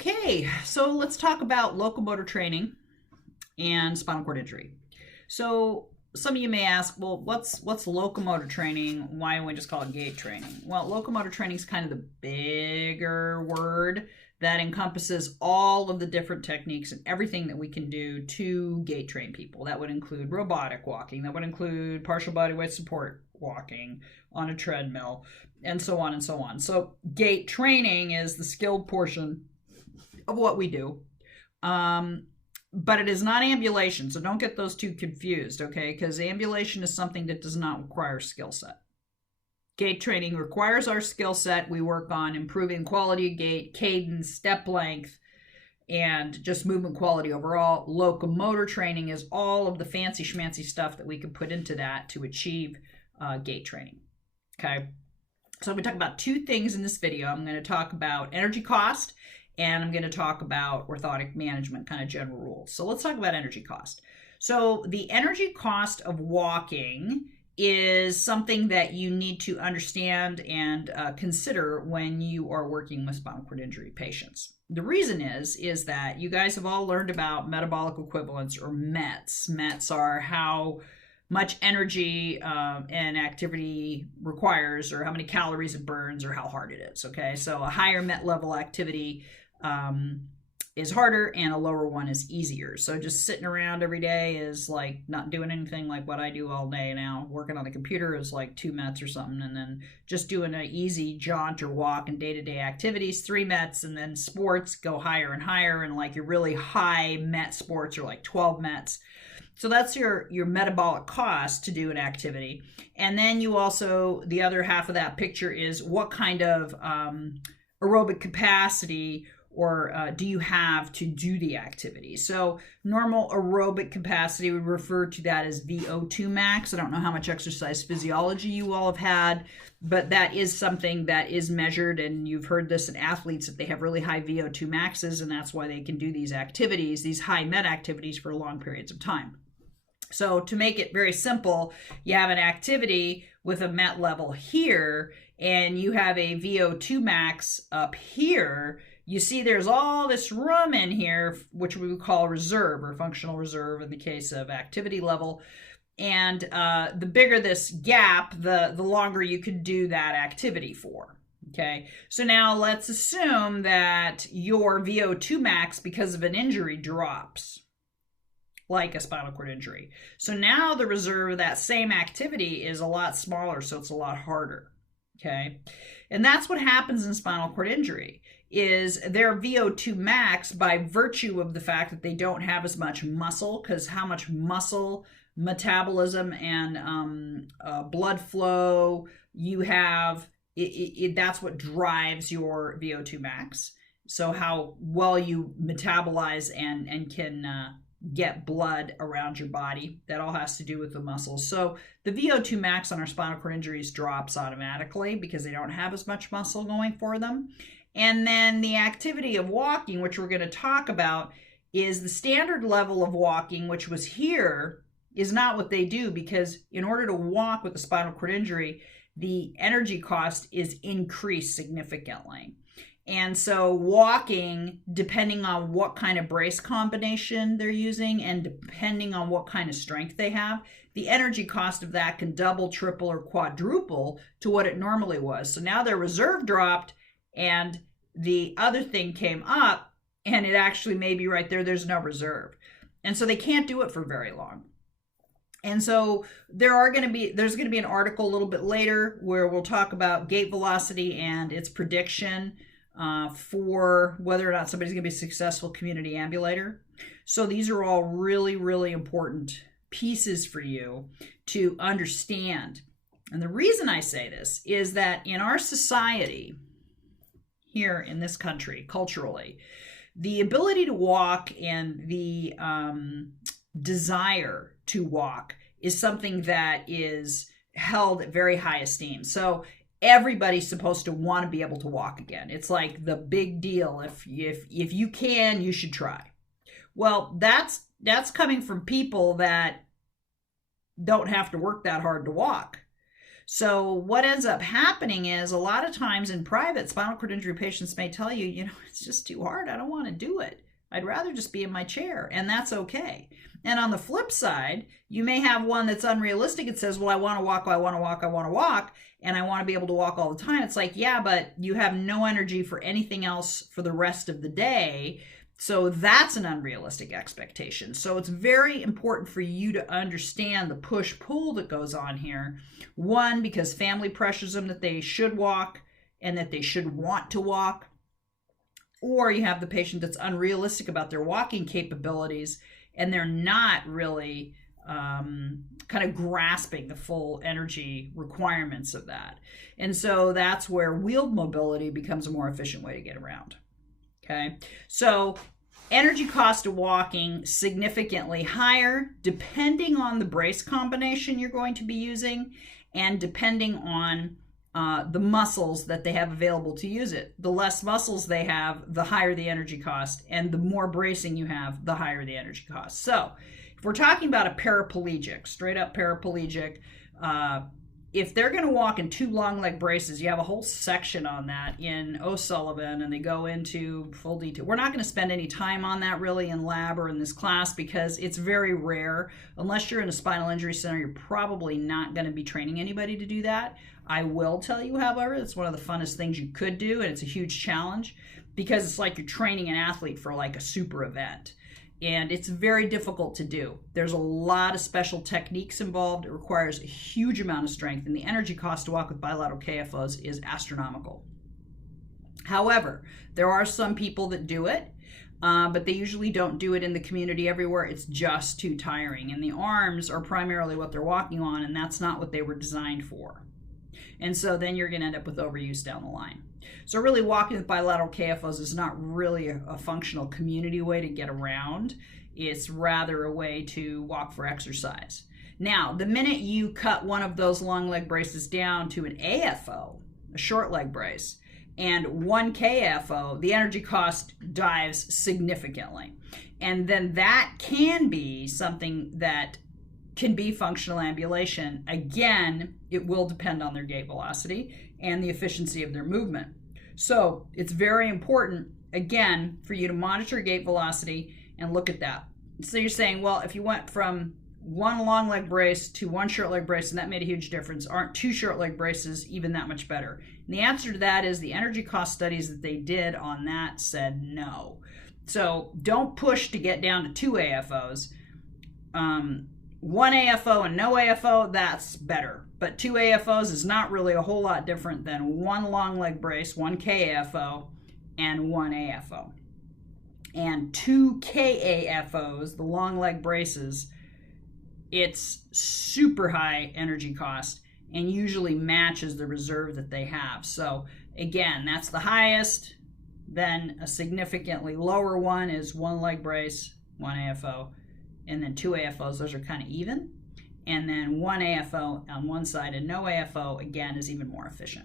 Okay, so let's talk about locomotor training and spinal cord injury. So some of you may ask, well, what's locomotor training? Why don't we just call it gait training? Well, locomotor training is kind of the bigger word that encompasses all of the different techniques and everything that we can do to gait train people. That would include robotic walking, that would include partial body weight support walking on a treadmill, and so on and so on. So gait training is the skilled portion of what we do. But it is not ambulation, so don't get those two confused, okay? Because ambulation is something that does not require skill set. Gait training requires our skill set. We work on improving quality of gait, cadence, step length, and just movement quality overall. Locomotor training is all of the fancy schmancy stuff that we can put into that to achieve gait training, okay? So we talk about two things in this video. I'm going to talk about energy cost, and I'm going to talk about orthotic management, kind of general rules. So let's talk about energy cost. So the energy cost of walking is something that you need to understand and consider when you are working with spinal cord injury patients. The reason is that you guys have all learned about metabolic equivalents, or METs. METs are how much energy and activity requires, or how many calories it burns, or how hard it is, okay? So a higher MET level activity is harder, and a lower one is easier. So just sitting around every day is like not doing anything, like what I do all day now. Working on the computer is like 2 METs or something, and then just doing an easy jaunt or walk and day-to-day activities, 3 METs, and then sports go higher and higher, and like your really high MET sports are like 12 METs. So that's your metabolic cost to do an activity. And then you also, the other half of that picture is what kind of aerobic capacity or do you have to do the activity. So normal aerobic capacity, we refer to that as VO2 max. I don't know how much exercise physiology you all have had, but that is something that is measured, and you've heard this in athletes that they have really high VO2 maxes, and that's why they can do these activities, these high MET activities, for long periods of time. So to make it very simple, you have an activity with a MET level here, and you have a VO2 max up here. You see there's all this room in here, which we would call reserve, or functional reserve in the case of activity level. And the bigger this gap, the longer you could do that activity for. Okay, so now let's assume that your VO2 max because of an injury drops, like a spinal cord injury. So now the reserve of that same activity is a lot smaller, so it's a lot harder. Okay, and that's what happens in spinal cord injury, is their VO2 max, by virtue of the fact that they don't have as much muscle, because how much muscle metabolism and blood flow you have, that's what drives your VO2 max. So how well you metabolize and can get blood around your body, that all has to do with the muscles. So the VO2 max on our spinal cord injuries drops automatically because they don't have as much muscle going for them. And then the activity of walking, which we're going to talk about, is the standard level of walking, which was here, is not what they do, because in order to walk with a spinal cord injury, the energy cost is increased significantly. And so walking, depending on what kind of brace combination they're using and depending on what kind of strength they have, the energy cost of that can double, triple, or quadruple to what it normally was. So now their reserve dropped and the other thing came up, and it actually may be right there, there's no reserve. And so they can't do it for very long. And so there's going to be an article a little bit later where we'll talk about gait velocity and its prediction for whether or not somebody's going to be a successful community ambulator. So these are all really, really important pieces for you to understand. And the reason I say this is that in our society, here in this country, culturally, the ability to walk and the desire to walk is something that is held at very high esteem. So everybody's supposed to want to be able to walk again. It's like the big deal. If you can, you should try. Well, that's coming from people that don't have to work that hard to walk. So what ends up happening is a lot of times in private, spinal cord injury patients may tell you, it's just too hard. I don't want to do it. I'd rather just be in my chair, and that's okay. And on the flip side, you may have one that's unrealistic. It says, well, I want to walk, I want to walk, I want to walk, and I want to be able to walk all the time. It's like, yeah, but you have no energy for anything else for the rest of the day. So that's an unrealistic expectation. So it's very important for you to understand the push-pull that goes on here. One, because family pressures them that they should walk and that they should want to walk. Or you have the patient that's unrealistic about their walking capabilities and they're not really kind of grasping the full energy requirements of that. And so that's where wheeled mobility becomes a more efficient way to get around. Okay, so energy cost of walking significantly higher depending on the brace combination you're going to be using and depending on the muscles that they have available to use it. The less muscles they have, the higher the energy cost, and the more bracing you have, the higher the energy cost. So if we're talking about a paraplegic, straight up paraplegic, if they're going to walk in 2 long leg braces, you have a whole section on that in O'Sullivan, and they go into full detail. We're not going to spend any time on that really in lab or in this class because it's very rare. Unless you're in a spinal injury center, you're probably not going to be training anybody to do that. I will tell you, however, it's one of the funnest things you could do, and it's a huge challenge because it's like you're training an athlete for like a super event. And it's very difficult to do. There's a lot of special techniques involved. It requires a huge amount of strength, and the energy cost to walk with bilateral KFOs is astronomical. However, there are some people that do it, but they usually don't do it in the community everywhere. It's just too tiring, and the arms are primarily what they're walking on, and that's not what they were designed for. And so then you're going to end up with overuse down the line. So really walking with bilateral KFOs is not really a functional community way to get around. It's rather a way to walk for exercise. Now, the minute you cut one of those long leg braces down to an AFO, a short leg brace, and 1 KFO, the energy cost dives significantly. And then that can be something that can be functional ambulation. Again, it will depend on their gait velocity and the efficiency of their movement. So it's very important, again, for you to monitor gait velocity and look at that. So you're saying, well, if you went from 1 long leg brace to 1 short leg brace and that made a huge difference, aren't 2 short leg braces even that much better? And the answer to that is the energy cost studies that they did on that said no. So don't push to get down to 2 AFOs. 1 AFO and no AFO, that's better. But 2 AFOs is not really a whole lot different than 1 long leg brace, 1 KAFO, and 1 AFO. And 2 KAFOs, the long leg braces, it's super high energy cost and usually matches the reserve that they have. So again, that's the highest. Then a significantly lower one is 1 leg brace, 1 AFO, and then 2 AFOs, those are kind of even. And then 1 AFO on one side and no AFO, again, is even more efficient.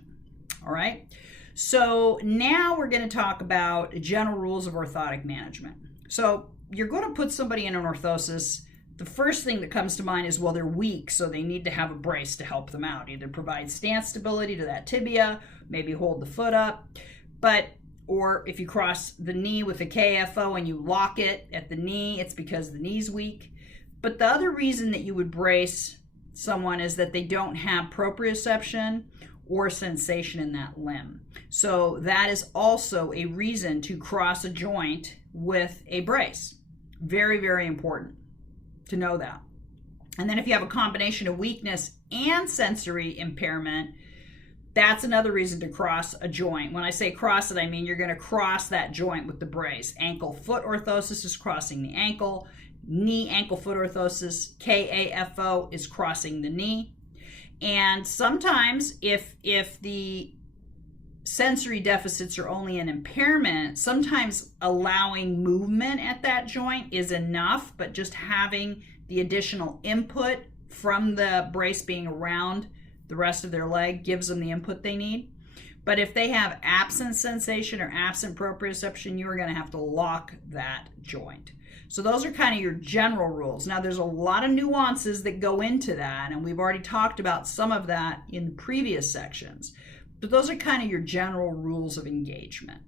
All right. So now we're going to talk about general rules of orthotic management. So you're going to put somebody in an orthosis. The first thing that comes to mind is, well, they're weak, so they need to have a brace to help them out. Either provide stance stability to that tibia, maybe hold the foot up, or if you cross the knee with a KFO and you lock it at the knee, it's because the knee's weak. But the other reason that you would brace someone is that they don't have proprioception or sensation in that limb. So that is also a reason to cross a joint with a brace. Very, very important to know that. And then if you have a combination of weakness and sensory impairment, that's another reason to cross a joint. When I say cross it, I mean you're going to cross that joint with the brace. Ankle-foot orthosis is crossing the ankle. Knee-ankle-foot orthosis, KAFO, is crossing the knee. And sometimes if the sensory deficits are only an impairment, sometimes allowing movement at that joint is enough, but just having the additional input from the brace being around the rest of their leg gives them the input they need. But if they have absent sensation or absent proprioception, you're going to have to lock that joint. So those are kind of your general rules. Now there's a lot of nuances that go into that, and we've already talked about some of that in previous sections. But those are kind of your general rules of engagement.